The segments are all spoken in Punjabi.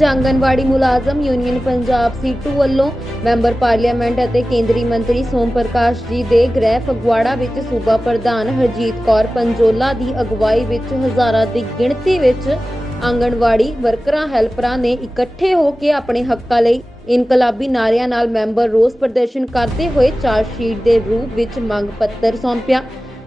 ਅੱਜ ਆਂਗਨਵਾੜੀ ਮੁਲਾਜ਼ਮ ਯੂਨੀਅਨ ਪੰਜਾਬ ਸੀਟੂ ਵੱਲੋਂ ਮੈਂਬਰ ਪਾਰਲੀਮੈਂਟ ਅਤੇ ਕੇਂਦਰੀ ਮੰਤਰੀ ਸੋਮ ਪ੍ਰਕਾਸ਼ ਜੀ ਦੇ ਗ੍ਰਹਿ ਫਗਵਾੜਾ ਵਿੱਚ ਸੂਬਾ ਪ੍ਰਧਾਨ ਹਰਜੀਤ ਕੌਰ ਪੰਜੋਲਾ ਦੀ ਅਗਵਾਈ ਵਿੱਚ ਹਜ਼ਾਰਾਂ ਦੀ ਗਿਣਤੀ ਵਿੱਚ ਆਂਗਣਵਾੜੀ ਵਰਕਰਾਂ, ਹੈਲਪਰਾਂ ਨੇ ਇਕੱਠੇ ਹੋ ਕੇ ਆਪਣੇ ਹੱਕਾਂ ਲਈ ਇਨਕਲਾਬੀ ਨਾਰਿਆਂ ਨਾਲ ਮੈਂਬਰ ਰੋਸ ਪ੍ਰਦਰਸ਼ਨ ਕਰਦੇ ਹੋਏ ਚਾਰਜ ਸ਼ੀਟ ਦੇ ਰੂਪ ਵਿੱਚ ਮੰਗ ਪੱਤਰ ਸੌਂਪਿਆ।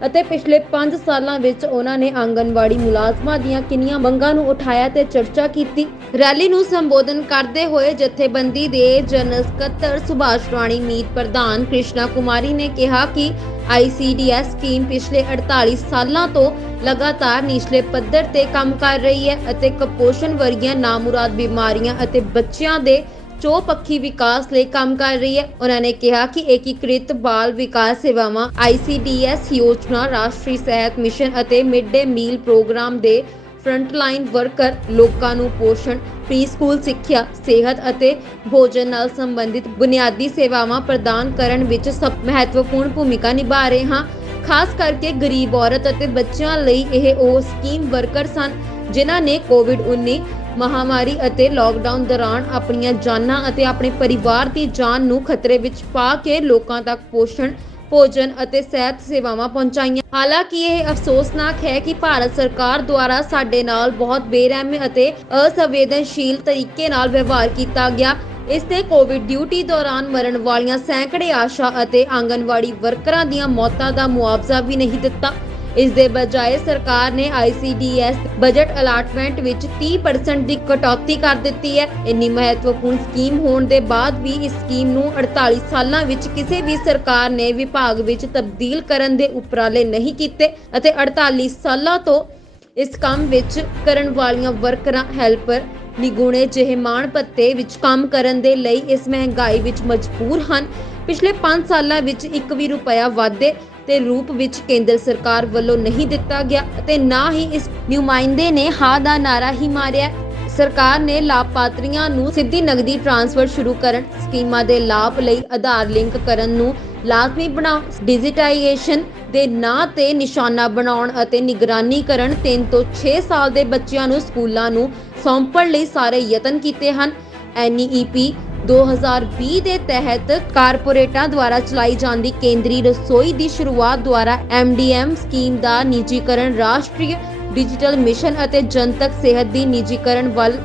ਅਤੇ ਪਿਛਲੇ 5 ਸਾਲਾਂ ਵਿੱਚ ਉਹਨਾਂ ਨੇ ਆਂਗਨਵਾੜੀ ਮੁਲਾਜ਼ਮਾਂ ਦੀਆਂ ਕਿੰਨੀਆਂ ਮੰਗਾਂ ਨੂੰ ਉਠਾਇਆ ਤੇ ਚਰਚਾ ਕੀਤੀ। ਰੈਲੀ ਨੂੰ ਸੰਬੋਧਨ ਕਰਦੇ ਹੋਏ ਜਥੇਬੰਦੀ ਦੇ ਜਨਰਲ ਸਕੱਤਰ ਸੁਭਾਸ਼ ਰਾਣੀ ਮੀਤ ਪ੍ਰਧਾਨ ਕ੍ਰਿਸ਼ਨਾ ਕੁਮਾਰੀ ਨੇ ਕਿਹਾ ਕਿ ICDS ਸਕੀਮ ਪਿਛਲੇ 48 ਸਾਲਾਂ ਤੋਂ ਲਗਾਤਾਰ ਨਿਚਲੇ ਪੱਧਰ ਤੇ ਕੰਮ ਕਰ ਰਹੀ ਹੈ ਅਤੇ ਕੁਪੋਸ਼ਣ ਵਰਗੀਆਂ ਨਾਮੁਰਾਦ ਬਿਮਾਰੀਆਂ ਅਤੇ ਬੱਚਿਆਂ ਦੇ ਚੌਪੱਖੀ ਵਿਕਾਸ ਲਈ ਕੰਮ ਕਰ ਰਹੀ ਹੈ, ਉਹਨਾਂ ਨੇ ਕਿਹਾ ਕਿ ਏਕੀਕ੍ਰਿਤ ਬਾਲ ਵਿਕਾਸ ਸੇਵਾਵਾਂ ICDS ਯੋਜਨਾ, ਰਾਸ਼ਟਰੀ ਸਿਹਤ ਮਿਸ਼ਨ ਅਤੇ ਮਿਡ ਡੇ ਮੀਲ ਪ੍ਰੋਗਰਾਮ ਦੇ ਫਰੰਟਲਾਈਨ ਵਰਕਰ, ਲੋਕਾਂ ਨੂੰ ਪੋਸ਼ਣ, ਪ੍ਰੀਸਕੂਲ ਸਿੱਖਿਆ, ਸਿਹਤ ਅਤੇ ਭੋਜਨ ਨਾਲ ਸੰਬੰਧਿਤ ਬੁਨਿਆਦੀ ਸੇਵਾਵਾਂ ਪ੍ਰਦਾਨ ਕਰਨ ਵਿੱਚ ਸਭ ਮਹੱਤਵਪੂਰਨ ਭੂਮਿਕਾ ਨਿਭਾ ਰਹੇ ਹਾਂ। ਖਾਸ ਕਰਕੇ ਗਰੀਬ ਔਰਤ ਅਤੇ ਬੱਚਿਆਂ ਲਈ ਇਹ ਉਹ ਸਕੀਮ ਵਰਕਰ ਸਨ ਜਿਨ੍ਹਾਂ ਨੇ ਕੋਵਿਡ-19 ਮਹਾਮਾਰੀ ਅਤੇ ਲਾਕਡਾਊਨ ਦੌਰਾਨ ਆਪਣੀਆਂ ਜਾਨਾਂ ਅਤੇ ਆਪਣੇ ਪਰਿਵਾਰ ਦੀ ਜਾਨ ਨੂੰ ਖਤਰੇ ਵਿੱਚ ਪਾ ਕੇ ਲੋਕਾਂ ਤੱਕ ਪੋਸ਼ਣ, ਭੋਜਨ ਅਤੇ ਸਿਹਤ ਸੇਵਾਵਾਂ ਪਹੁੰਚਾਈਆਂ। ਹਾਲਾਂਕਿ ਇਹ ਅਫਸੋਸਨਾਕ ਹੈ ਕਿ ਭਾਰਤ ਸਰਕਾਰ ਦੁਆਰਾ ਸਾਡੇ ਨਾਲ ਬਹੁਤ ਬੇਰਹਿਮੀ ਅਤੇ ਅਸੰਵੇਦਨਸ਼ੀਲ ਤਰੀਕੇ ਨਾਲ ਵਿਵਹਾਰ ਕੀਤਾ ਗਿਆ। ਇਸ ਤੇ ਕੋਵਿਡ ਡਿਊਟੀ ਦੌਰਾਨ ਮਰਨ ਵਾਲੀਆਂ ਸੈਂਕੜੇ ਆਸ਼ਾ ਅਤੇ ਆਂਗਨਵਾੜੀ ਵਰਕਰਾਂ ਦੀਆਂ ਮੌਤਾਂ ਦਾ ਮੁਆਵਜ਼ਾ ਵੀ ਨਹੀਂ ਦਿੱਤਾ। ਇਸ ਦੇ ਬਜਾਏ ਸਰਕਾਰ ਨੇ ICDS ਬਜਟ ਅਲਾਟਮੈਂਟ ਵਿੱਚ 30% ਦੀ ਕਟੌਤੀ ਕਰ ਦਿੱਤੀ ਹੈ। ਇੰਨੀ ਮਹੱਤਵਪੂਰਨ ਸਕੀਮ ਹੋਣ ਦੇ ਬਾਅਦ ਵੀ ਇਸ ਸਕੀਮ ਨੂੰ 48 ਸਾਲਾਂ ਵਿੱਚ ਕਿਸੇ ਵੀ ਸਰਕਾਰ ਨੇ ਵਿਭਾਗ ਵਿੱਚ ਤਬਦੀਲ ਕਰਨ ਦੇ ਉਪਰਾਲੇ ਨਹੀਂ ਕੀਤੇ ਅਤੇ 48 ਸਾਲਾਂ ਤੋਂ ਇਸ ਕੰਮ ਵਿੱਚ ਕਰਨ ਵਾਲੀਆਂ ਵਰਕਰਾਂ, ਹੈਲਪਰ ਨਿਗੁਣੇ ਜਿਹੇ ਮਾਣ ਪੱਤੇ ਵਿੱਚ ਕੰਮ ਕਰਨ ਦੇ ਲਈ ਇਸ ਮਹਿੰਗਾਈ ਵਿੱਚ ਮਜਬੂਰ ਹਨ। ਪਿਛਲੇ 5 ਸਾਲਾਂ ਵਿੱਚ ਇੱਕ ਵੀ ਰੁਪਇਆ ਵਾਧੇ ਤੇ ਰੂਪ ਵਿੱਚ ਕੇਂਦਰ ਸਰਕਾਰ ਵੱਲੋਂ ਨਹੀਂ ਦਿੱਤਾ ਗਿਆ ਅਤੇ ਨਾ ਹੀ ਇਸ ਨੁਮਾਇੰਦੇ ਨੇ ਹਾਂ ਦਾ ਨਾਰਾ ਹੀ ਮਾਰਿਆ। ਸਰਕਾਰ ਨੇ ਲਾਭਪਾਤਰੀਆਂ ਨੂੰ ਸਿੱਧੀ ਨਗਦੀ ਟ੍ਰਾਂਸਫਰ ਸ਼ੁਰੂ ਕਰਨ ਸਕੀਮਾਂ ਦੇ ਲਾਭ ਲਈ ਆਧਾਰ ਲਿੰਕ ਕਰਨ ਨੂੰ ਲਾਜ਼ਮੀ ਬਣਾਉਣ ਡਿਜੀਟਾਈਜੇਸ਼ਨ ਦੇ ਨਾਂ ਤੇ ਨਿਸ਼ਾਨਾ ਬਣਾਉਣ ਅਤੇ ਨਿਗਰਾਨੀ ਕਰਨ 3 ਤੋਂ 6 ਸਾਲ ਦੇ ਬੱਚਿਆਂ ਨੂੰ ਸਕੂਲਾਂ ਨੂੰ ਸੌਂਪਣ ਲਈ ਸਾਰੇ ਯਤਨ ਕੀਤੇ ਹਨ। NEP 2020 ਦੇ ਤਹਿਤ ਕਾਰਪੋਰੇਟਾਂ ਦੁਆਰਾ ਚਲਾਈ ਜਾਂਦੀ ਕੇਂਦਰੀ ਰਸੋਈ ਦੀ ਸ਼ੁਰੂਆਤ ਦੁਆਰਾ MDM ਸਕੀਮ ਦਾ ਨਿੱਜੀਕਰਨ, ਰਾਸ਼ਟਰੀ ਡਿਜੀਟਲ ਮਿਸ਼ਨ ਅਤੇ ਜਨਤਕ ਸਿਹਤ ਦੀ ਨਿੱਜੀਕਰਨ ਵੱਲ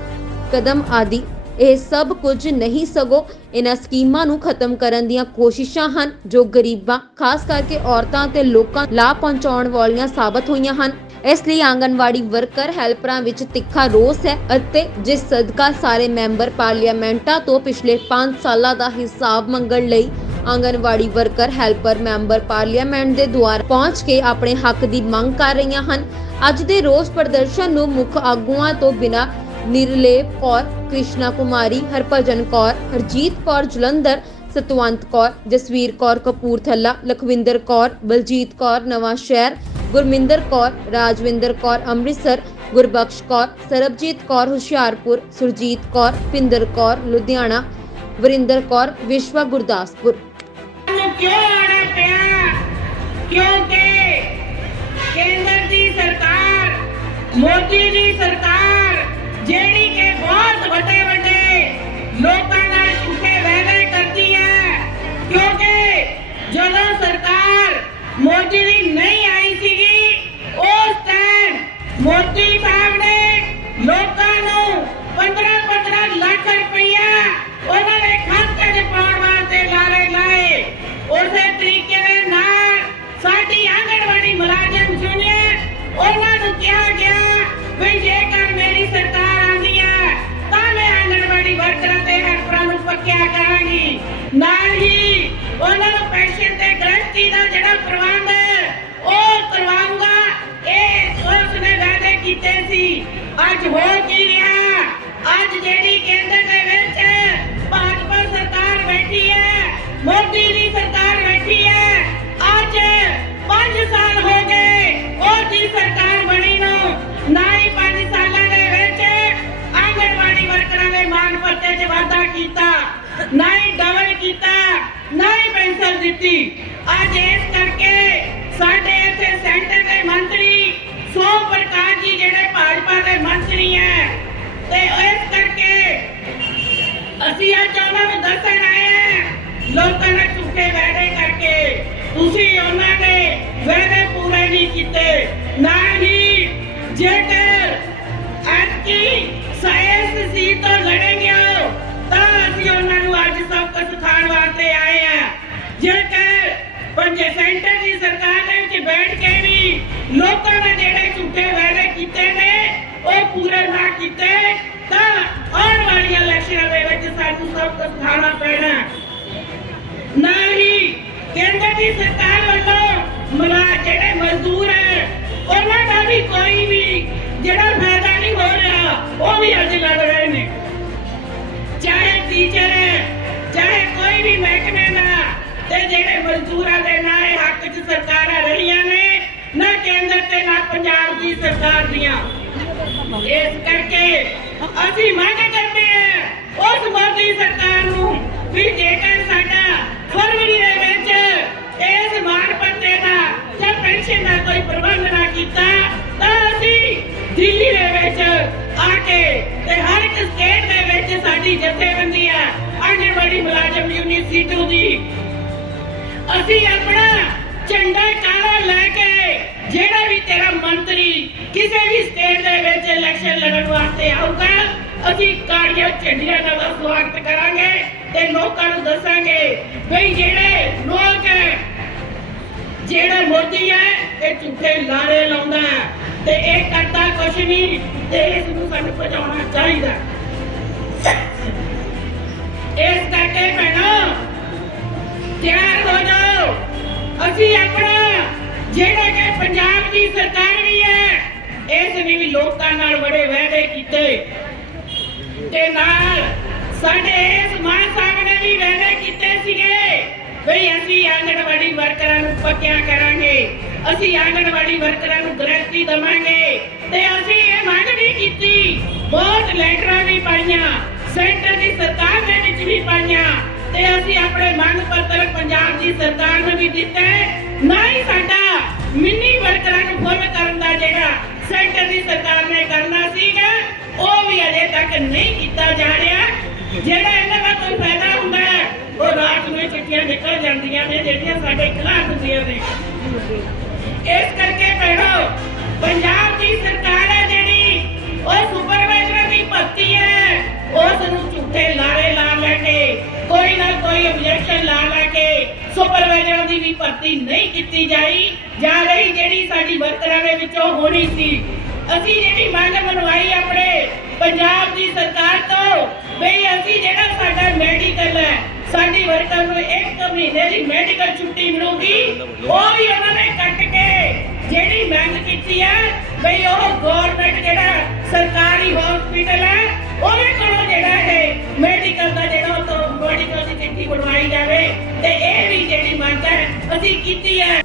ਕਦਮ ਆਦਿ। ਇਹ ਸਭ ਕੁਝ ਨਹੀਂ ਸਗੋ ਇਹਨਾਂ ਸਕੀਮਾਂ ਨੂੰ ਖਤਮ ਕਰਨ ਦੀਆਂ ਕੋਸ਼ਿਸ਼ਾਂ ਹਨ ਜੋ ਗਰੀਬਾਂ, ਖਾਸ ਕਰਕੇ ਔਰਤਾਂ ਤੇ ਲੋਕਾਂ ਲਾਭ ਪਹੁੰਚਾਉਣ ਵਾਲੀਆਂ ਸਾਬਤ ਹੋਈਆਂ ਹਨ। ਇਸ ਲਈ ਆਂਗਨਵਾੜੀ ਵਰਕਰ ਹੈਲਪਰਾਂ ਵਿੱਚ ਤਿੱਖਾ ਰੋਸ ਹੈ ਅਤੇ ਜਿਸ ਸਦਕਾ ਸਾਰੇ ਮੈਂਬਰ ਪਾਰਲੀਮੈਂਟਾਂ ਤੋਂ ਪਿਛਲੇ 5 ਸਾਲਾਂ ਦਾ ਹਿਸਾਬ ਮੰਗਣ ਲਈ anganwadi worker, helper member parliament ਦੇ ਦੁਆਰ ਪਹੁੰਚ ਕੇ ਆਪਣੇ ਹੱਕ ਦੀ ਮੰਗ ਕਰ ਰਹੀਆਂ ਹਨ। ਅੱਜ ਦੇ ਰੋਸ ਪ੍ਰਦਰਸ਼ਨ ਨੂੰ ਮੁੱਖ ਆਗੂਆਂ ਤੋਂ ਬਿਨਾਂ ਨਿਰਲੇਪ ਕੌਰ, ਕ੍ਰਿਸ਼ਨਾ ਕੁਮਾਰੀ, ਹਰਭਜਨ ਕੌਰ, ਹਰਜੀਤ ਕੌਰ, ਜਲੰਧਰ, ਸਤਵੰਤ ਕੌਰ, ਜਸਵੀਰ ਕੌਰ, ਕਪੂਰਥਲਾ, ਲਖਵਿੰਦਰ ਕੌਰ, ਬਲਜੀਤ ਕੌਰ ਨਵਾਂ ਸ਼ਹਿਰ ਗੁਰਮਿੰਦਰ ਕੌਰ ਰਾਜਵਿੰਦਰ ਕੌਰ ਅੰਮ੍ਰਿਤਸਰ ਗੁਰਬਖਸ਼ ਕੌਰ ਸਰਬਜੀਤ ਕੌਰ ਹੁਸ਼ਿਆਰਪੁਰ ਸੁਰਜੀਤ ਕੌਰ ਪਿੰਦਰ ਕੌਰ ਲੁਧਿਆਣਾ ਵਰਿੰਦਰ ਕੌਰ ਵਿਸ਼ਵਾ ਗੁਰਦਾਸਪੁਰ ਨੂੰ ਕਿਉਂ ਆਣਾ ਪਿਆ ਕਿਉਂਕਿ ਕੇਂਦਰ ਦੀ ਸਰਕਾਰ ਮੋਦੀ ਦੀ ਸਰਕਾਰ ਜਿਹੜੀ ਕਿ ਬਹੁਤ ਵੱਡੇ ਵੱਡੇ ਲੋਕਾਂ ਗਰੰਟੀ ਉਹ ਕਰਵਾਉਂਗਾ ਇਹ ਉਸ ਨੇ ਵਾਅਦੇ ਕੀਤੇ ਸੀ। ਅੱਜ ਹੋ ਕੀ ਰਿਹਾ? ਅੱਜ ਜਿਹੜੀ ਕੇਂਦਰ ਦੇ ਵਿੱਚ ਭਾਜਪਾ ਸਰਕਾਰ ਬੈਠੀ ਹੈ, ਮੋਦੀ ਦੀ ਸਰਕਾਰ ਬੈਠੀ ਹੈ, ਅੱਜ 5 ਸਾਲ ਹੋ ਗਏ ਉਹ ਜੀ ਸਰਕਾਰ ਬਣੀ ਨੂੰ। ਨਾ ਹੀ 5 ਸਾਲਾਂ ਦੇ ਵਿੱਚ ਆਂਗਣਵਾੜੀ ਵਰਕਰਾਂ ਦੇ ਮਾਨ ਪੱਤੇ 'ਚ ਵਾਧਾ ਕੀਤਾ, ਨਾ ਹੀ ਡਬਲ ਕੀਤਾ, ਨਾ ਹੀ ਪੈਨਸ਼ਨ ਦਿੱਤੀ। ਅੱਜ ਇਸ ਪੂਰੇ ਨਹੀਂ ਜੇਕਰ ਐਤਕੀ ਸਾਇੰਸ ਸੀ ਤੋਂ ਲੜेंगे ਤਾਂ ਅਸੀਂ ਉਹਨਾਂ ਨੂੰ ਅੱਜ ਸਭ ਕੁਝ ਸਿਖਾਉਣ ਵਾਸਤੇ ਆਏ ਆ ਜੇਕਰ ਪੰਜੇ ਸੈਂਟਰ ਦੀ ਸਰਕਾਰ ਦੇ ਵਿੱਚ ਬੈਠ ਕੇ ਵੀ ਲੋਕਾਂ ਨੇ ਜਿਹੜੇ ਝੂਠੇ ਵਾਅਦੇ ਕੀਤੇ ਨੇ, ਉਹ ਪੂਰੇ ਨਾ ਕੀਤੇ, ਤਾਂ ਆਉਣ ਵਾਲੀਆਂ ਇਲੈਕਸ਼ਨਾਂ ਦੇ ਵਿੱਚ ਸਾਨੂੰ ਸਭ ਕੁਝ ਖਾਣਾ ਪੈਣਾ। ਨਾਲ ਕੇਂਦਰ ਦੀ ਸਰਕਾਰ ਵੱਲੋਂ ਮਲਾ ਜਿਹੜੇ ਮਜ਼ਦੂਰ ਹੈ, ਉਹਨਾਂ ਦਾ ਵੀ ਕੋਈ ਵੀ ਜਿਹੜਾ ਫਾਇਦਾ ਨਹੀਂ ਹੋ ਰਿਹਾ, ਉਹ ਵੀ ਅੱਜ ਲੜ ਰਹੇ ਨੇ। ਚਾਹੇ ਟੀਚਰ ਹੈ, ਚਾਹੇ ਕੋਈ ਵੀ ਮਹਿਕਮੇ ਦਾ, ਤੇ ਜਿਹੜੇ ਮਜ਼ਦੂਰਾਂ ਦੇ ਨਾਲ ਹੱਕ 'ਚ ਸਰਕਾਰਾਂ ਰਹੀਆਂ ਨੇ, ਨਾ ਕੇਂਦਰ ਤੇ ਨਾ ਪੰਜਾਬ ਦੀ ਸਰਕਾਰ ਦੀਆਂ। ਇਸ ਕਰਕੇ ਅਸੀਂ ਮੰਗ ਕਰਦੇ ਹਾਂ, ਉਸ ਮੋਦੀ ਸਰਕਾਰ ਨੂੰ ਵੀ ਜੇਕਰ ਸਾਡਾ ਫਰਵਰੀ ਦੇ ਵਿੱਚ ਇਸ ਮਾਨ ਪੱਤੇ ਦਾ ਕੋਈ ਪ੍ਰਬੰਧ ਨਾ ਕੀਤਾ, ਤਾਂ ਅਸੀਂ ਦਿੱਲੀ ਦੇ ਵਿੱਚ ਆ ਕੇ ਤੇ ਹਰ ਇੱਕ ਸਟੇਟ ਦੇ ਵਿੱਚ ਸਾਡੀ ਜਥੇਬੰਦੀ ਹੈ ਆਂਗਣਵਾੜੀ ਮੁਲਾਜ਼ਮ ਯੂਨੀਅਨ ਸੀਟੂ ਦੀ ਅਸੀਂ ਆਪਣਾ ਝੰਡਾ ਕਾਲਾ ਲੈ ਕੇ ਜਿਹੜਾ ਵੀ ਤੇਰਾ ਮੰਤਰੀ ਕਿਸੇ ਵੀ ਸਟੇਟ ਦੇ ਵਿੱਚ ਇਲੈਕਸ਼ਨ ਲੜਨ ਵਾਸਤੇ ਆਊਗਾ, ਅਸੀਂ ਕਾਲੀਆਂ ਝੰਡੀਆਂ ਨਾਲ ਸਵਾਗਤ ਕਰਾਂਗੇ ਤੇ ਲੋਕਾਂ ਨੂੰ ਦੱਸਾਂਗੇ ਵੀ ਜਿਹੜੇ ਲੋਕ ਜਿਹੜਾ ਮੋਦੀ ਹੈ, ਇਹ ਝੂਠੇ ਲਾਰੇ ਲਾਉਂਦਾ ਤੇ ਇਹ ਕਰਦਾ ਕੁਛ ਨਹੀਂ, ਤੇ ਇਸ ਨੂੰ ਸਾਨੂੰ ਭਜਾਉਣਾ ਚਾਹੀਦਾ ਇਸ ਕਰਕੇ ਭੈਣੋ, ਤਿਆਰ ਹੋ ਜਾਓ। ਅਸੀਂ ਆਪਣਾ, ਜਿਹੜਾ ਕਿ ਪੰਜਾਬ ਦੀ ਸਰਕਾਰ ਵੀ ਹੈ, ਇਸ ਨੇ ਵੀ ਲੋਕਾਂ ਨਾਲ ਬੜੇ ਵਾਅਦੇ ਕੀਤੇ। ਤੇ ਨਾਲ ਸਾਡੇ ਇਸ ਮਾਨ ਸਾਹਿਬ ਨੇ ਵੀ ਵਾਅਦੇ ਕੀਤੇ ਸੀਗੇ। ਵੀ ਅਸੀਂ ਆਂਗਣਵਾੜੀ ਵਰਕਰਾਂ ਨੂੰ ਪੱਕਿਆ ਕਰਾਂਗੇ। ਅਸੀਂ ਆਂਗਣਵਾੜੀ ਵਰਕਰਾਂ ਨੂੰ ਗਰੰਟੀ ਦਵਾਂਗੇ ਤੇ ਅਸੀਂ ਇਹ ਮੰਗ ਨਹੀਂ ਕੀਤੀ, ਬਹੁਤ ਲੈਟਰਾਂ ਵੀ ਪਾਈਆਂ, ਸੈਂਟਰ ਦੀ ਸਰਕਾਰ ਦੇ ਵਿੱਚ ਵੀ ਪਾਈਆਂ ਤੇ ਅਸੀਂ ਆਪਣੇ ਮੰਗ ਪੱਤਰ ਪੰਜਾਬ ਦੀ ਸਰਕਾਰ ਨੂੰ ਵੀ ਦਿੱਤਾ। ਨਾ ਹੀ ਸਾਡਾ ਮਿੰਨੀ ਵਰਕਰਾਂ ਨੂੰ ਫੁੱਲ ਕਰਨ ਦਾ ਜਿਹੜਾ ਸੈਂਟਰ ਦੀ ਸਰਕਾਰ ਨੇ ਕਰਨਾ ਸੀਗਾ, ਉਹ ਵੀ ਅਜੇ ਤੱਕ ਨਹੀਂ ਕੀਤਾ ਜਾ ਰਿਹਾ। ਜਿਹੜਾ ਇਹਨਾਂ ਦਾ ਕੋਈ ਫਾਇਦਾ ਹੁੰਦਾ ਹੈ ਉਹ ਰਾਤ ਨੂੰ ਹੀ ਚਿੱਠੀਆਂ ਨਿਕਲ ਜਾਂਦੀਆਂ ਨੇ, ਜਿਹੜੀਆਂ ਸਾਡੇ ਖਿਲਾਫ ਹੁੰਦੀਆਂ ਨੇ। ਇਸ ਕਰਕੇ ਭੈਣੋ, ਪੰਜਾਬ ਦੀ ਸਰਕਾਰ ਹੈ ਜਿਹੜੀ, ਉਹ ਸੁਪਰਵਾਈਜ਼ਰ ਦੀ ਭਰਤੀ ਹੈ। ਉਸ ਨੂੰ ਝੂਠੇ ਲਾਰੇ ਲਾ ਲੈ ਕੇ, ਕੋਈ ਨਾ ਕੋਈ ਆਬਜੈਕਸ਼ਨ ਲਾ ਲੈ ਕੇ ਸੁਪਰਵਾਈਜ਼ਰਾਂ ਦੀ ਵੀ ਭਰਤੀ ਨਹੀਂ ਕੀਤੀ ਜਾਈ, ਜਾ ਰਹੀ ਜਿਹੜੀ ਸਾਡੀ ਵਰਕਰਾਂ ਦੇ ਵਿੱਚੋਂ ਹੋਣੀ ਸੀ। ਅਸੀਂ ਜਿਹੜੀ ਮੰਗ ਮਨਵਾਈ ਆਪਣੇ ਪੰਜਾਬ ਦੀ ਸਰਕਾਰ ਤੋਂ ਵੀ ਅਸੀਂ ਜਿਹੜਾ ਸਾਡਾ ਮੈਡੀਕਲ ਹੈ ਸਾਡੀ ਵਰਕਰ ਨੂੰ ਇੱਕ ਮਹੀਨੇ ਦੀ ਮੈਡੀਕਲ ਛੁੱਟੀ ਮਿਲੂਗੀ। ਉਹ ਵੀ ਉਹਨਾਂ ਨੇ ਕੱਟ ਕੇ ਜਿਹੜੀ ਮੰਗ ਕੀਤੀ ਹੈ, ਬਈ ਉਹ ਗਵਰਨਮੈਂਟ ਜਿਹੜਾ ਸਰਕਾਰੀ ਹਸਪੀਟਲ ਹੈ, ਉਹਦੇ ਕੋਲੋਂ ਜਿਹੜਾ ਹੈ ਮੈਡੀਕਲ ਦਾ ਜਿਹੜਾ ਉਹ ਮੈਡੀਕਲ ਦੀ ਚਿੱਠੀ ਬਣਵਾਈ ਜਾਵੇ। ਤੇ ਇਹ ਵੀ ਜਿਹੜੀ ਮੰਗ ਹੈ, ਅਸੀਂ ਕੀਤੀ ਹੈ।